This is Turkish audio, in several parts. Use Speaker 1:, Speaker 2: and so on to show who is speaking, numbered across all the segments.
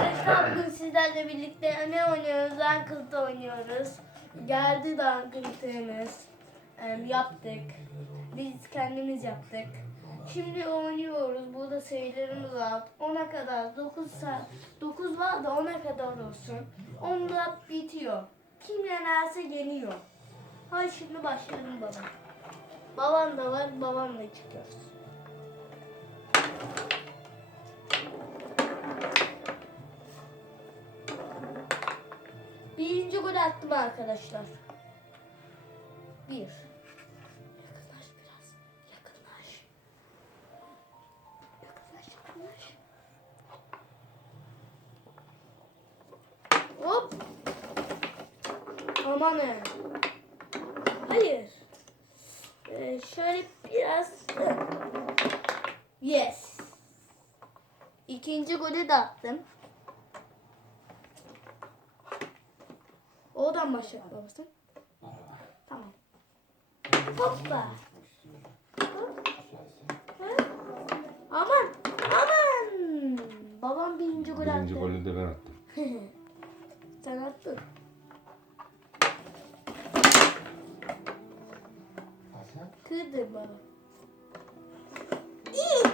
Speaker 1: Arkadaşlar bugün sizlerle birlikte ne oynuyoruz? Ranked oynuyoruz. Geldi Ranked'ımız. Em, yaptık. Biz kendimiz yaptık. Şimdi oynuyoruz. Burada sayılarımız var. 10'a kadar 9 saat 9 var da 10'a kadar olsun. Onda bitiyor. Kim yenerse yeniyor. Hadi şimdi başlayalım baba. Babam da var. Babamla çıkıyoruz. Birinci gol attım arkadaşlar. Bir. Yakınlaş biraz. Yakınlaş. Yakınlaş, yakınlaş. Hop. Aman ne? Hayır. Ee, şöyle biraz. Yes. İkinci golü de attım. Oradan başlayalım babası. Tamam. Hoppa. Aman, aman. Babam birinci gol attı.
Speaker 2: Birinci golü de ben attım.
Speaker 1: Sen attın. Kırdı baba. İyi.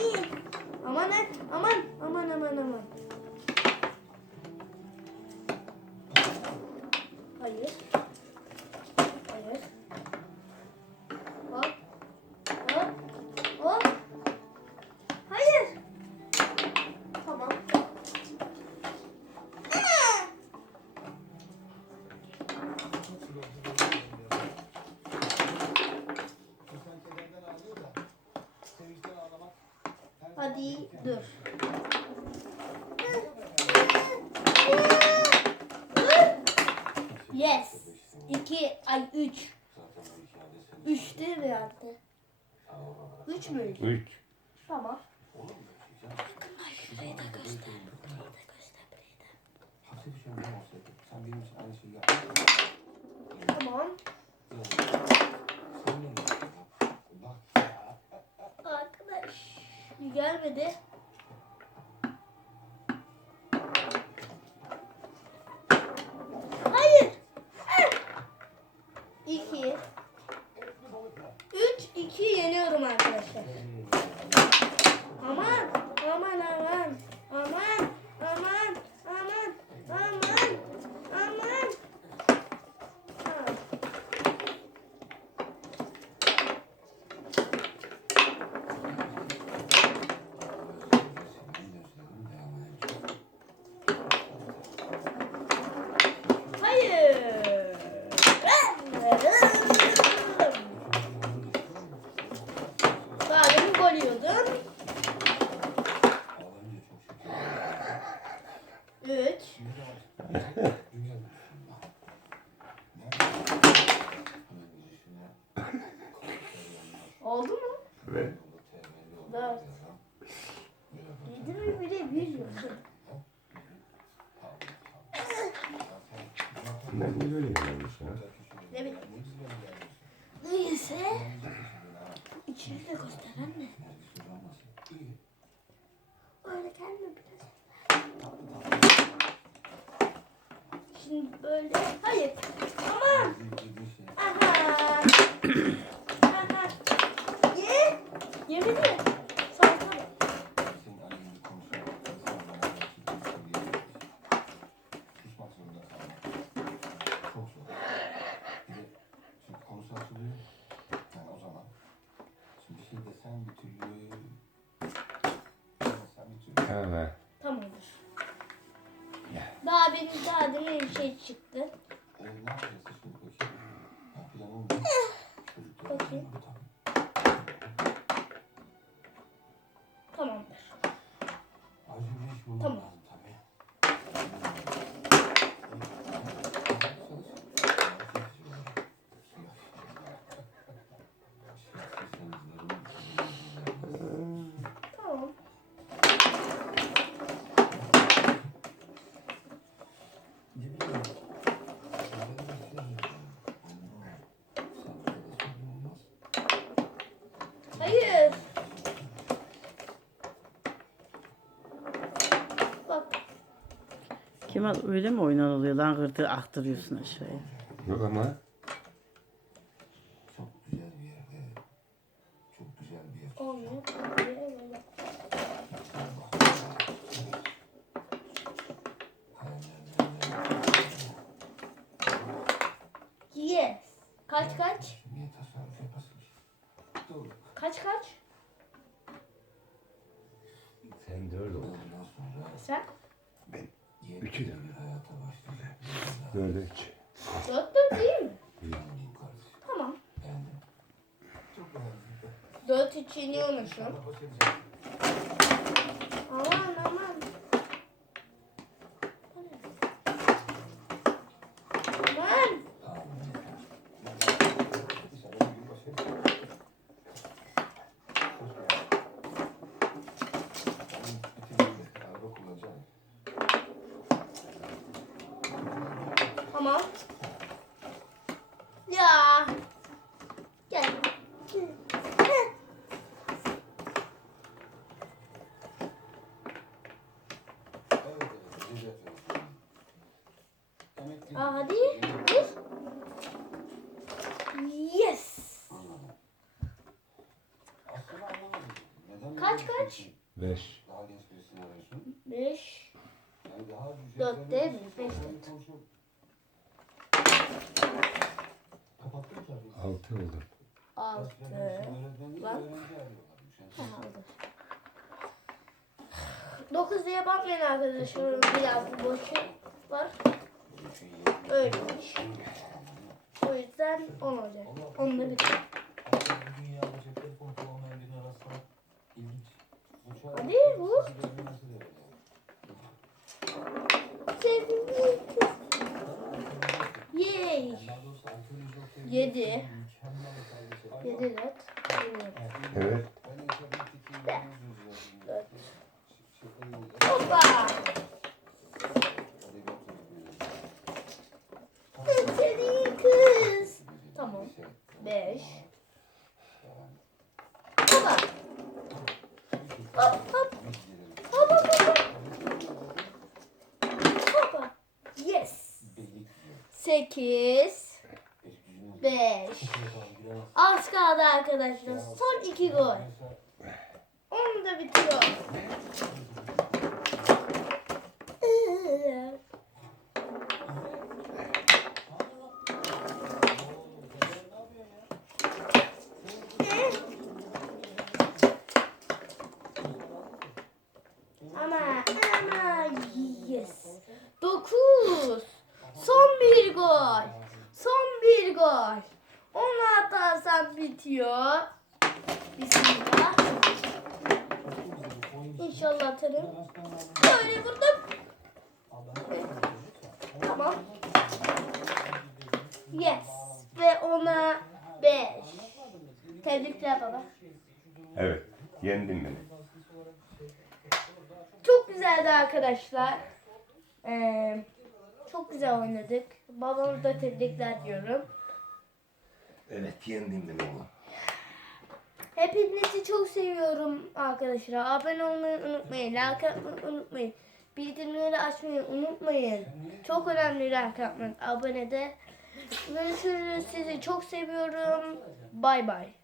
Speaker 1: İyi. Aman? Aman, aman, aman, aman. Hadi dur. Yes. İki, ay üç. Üç değil mi yani? Üç müydü?
Speaker 2: Üç.
Speaker 1: Tamam.
Speaker 3: Sen benim için aynı şeyi yaptın.
Speaker 1: Tamam.
Speaker 3: Bak ya.
Speaker 1: Arkadaş. Gelmedi. Hayır. Eh. İki. Üç, iki yeniyorum arkadaşlar. Aman, aman, aman, aman, aman, aman, aman, aman. Ha. Hayır. Sadece gol yiyordum. Üç. Oldu mu?
Speaker 2: Ve
Speaker 1: Dört. Yedi mi biri bir yok.
Speaker 2: ne niye böyle gelmiş ya?
Speaker 1: Ne bileyim. Neyse. İçini de göster anne. Öyle gelme biraz. Şimdi böyle. Hayır.
Speaker 3: Şey desen bir türlü... Desen bir türlü.
Speaker 2: Evet.
Speaker 1: Tamamdır. Daha benim daha demin bir şey çıktı.
Speaker 3: Ee, ne yapacağız şimdi bakayım. Ha, planım? Çocuklar.
Speaker 1: Bakayım. Tamamdır.
Speaker 3: İş bulmam
Speaker 1: Tamam.
Speaker 3: lazım tabii.
Speaker 1: Tamam.
Speaker 3: Ne bileyim.
Speaker 1: Hayır.
Speaker 4: Kemal öyle mi oynanılıyor lan gırdı aktırıyorsun aşağıya.
Speaker 2: Yok ama
Speaker 3: Çok güzel bir yerde. Çok güzel bir yer.
Speaker 1: Olmuyor. Yes. Kaç kaç?
Speaker 3: Niye tasarruf yapasın ki? Doğru.
Speaker 1: Kaç kaç?
Speaker 2: sen dört ol.
Speaker 1: Sen?
Speaker 2: Dörde üç.
Speaker 1: Dört dört değil mi? Tamam. Dört
Speaker 3: başaracağım.
Speaker 1: Aman aman. Aman.
Speaker 3: İnşallah bir gün başaracağım. Ben bitireyim de araba kullanacağım.
Speaker 1: Tamam. Ya. Gel. Heh.
Speaker 3: Evet, evet, güzel yapıyorsun. Demek ki-
Speaker 1: Aa, hadi. Bir. Yes.
Speaker 3: Anladım. Aslında anlamadım. Neden
Speaker 1: Kaç, kaç?
Speaker 2: Beş.
Speaker 1: Beş. Dört değil mi? Beş dört.
Speaker 2: Altı oldu.
Speaker 1: Altı. Bak. Aldı. Dokuz diye bakmayın arkadaşlar. Biraz boşu var. Öyleymiş. O yüzden on olacak. Onları
Speaker 3: Aslında Daha doğrusu arkeoloji okuyup-
Speaker 1: Yedi. Yedi dört.
Speaker 2: Evet.
Speaker 1: Dört. Hoppa.
Speaker 3: 8 5
Speaker 1: Az kaldı arkadaşlar. Son iki gol. Onu da bitiriyor. Gol. Onu atarsam bitiyor. Bismillah. İnşallah atarım. Böyle vurdum. Tamam. Yes. Ve ona beş. Tebrikler baba.
Speaker 2: Evet. Yendin beni.
Speaker 1: Çok güzeldi arkadaşlar. Ee, çok güzel oynadık. Babamı da tebrikler diyorum.
Speaker 2: Evet yendin beni oğlum.
Speaker 1: Hepinizi çok seviyorum arkadaşlar. Abone olmayı unutmayın. Like atmayı unutmayın. Bildirimleri açmayı unutmayın. Çok önemli like atmak. Abone de. Görüşürüz. Sizi çok seviyorum. Bay bay.